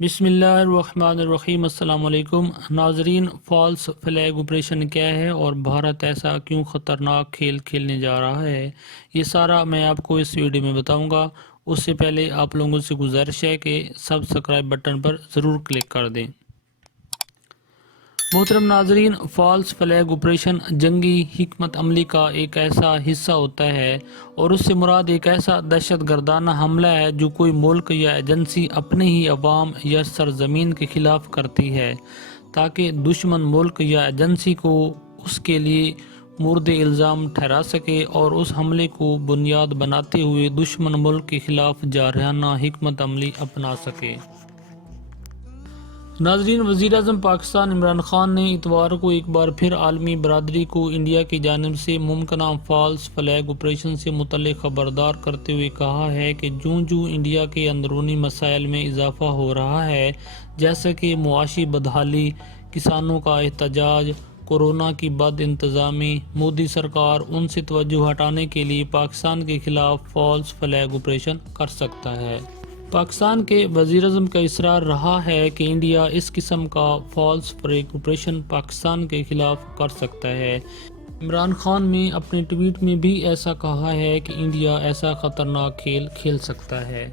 بسم اللہ الرحمن الرحیم۔ السلام علیکم ناظرین، فالس فلیگ آپریشن کیا ہے اور بھارت ایسا کیوں خطرناک کھیل کھیلنے جا رہا ہے، یہ سارا میں آپ کو اس ویڈیو میں بتاؤں گا۔ اس سے پہلے آپ لوگوں سے گزارش ہے کہ سبسکرائب بٹن پر ضرور کلک کر دیں۔ محترم ناظرین، فالس فلیگ آپریشن جنگی حکمت عملی کا ایک ایسا حصہ ہوتا ہے اور اس سے مراد ایک ایسا دہشت گردانہ حملہ ہے جو کوئی ملک یا ایجنسی اپنے ہی عوام یا سرزمین کے خلاف کرتی ہے تاکہ دشمن ملک یا ایجنسی کو اس کے لیے مورد الزام ٹھہرا سکے اور اس حملے کو بنیاد بناتے ہوئے دشمن ملک کے خلاف جارحانہ حکمت عملی اپنا سکے۔ ناظرین، وزیر اعظم پاکستان عمران خان نے اتوار کو ایک بار پھر عالمی برادری کو انڈیا کی جانب سے ممکنہ فالس فلیگ آپریشن سے متعلق خبردار کرتے ہوئے کہا ہے کہ جوں انڈیا کے اندرونی مسائل میں اضافہ ہو رہا ہے، جیسا کہ معاشی بدحالی، کسانوں کا احتجاج، کورونا کی بد انتظامی، مودی سرکار ان سے توجہ ہٹانے کے لیے پاکستان کے خلاف فالس فلیگ آپریشن کر سکتا ہے۔ پاکستان کے وزیر اعظم کا اصرار رہا ہے کہ انڈیا اس قسم کا فالس فلیگ آپریشن پاکستان کے خلاف کر سکتا ہے۔ عمران خان نے اپنے ٹویٹ میں بھی ایسا کہا ہے کہ انڈیا ایسا خطرناک کھیل کھیل سکتا ہے۔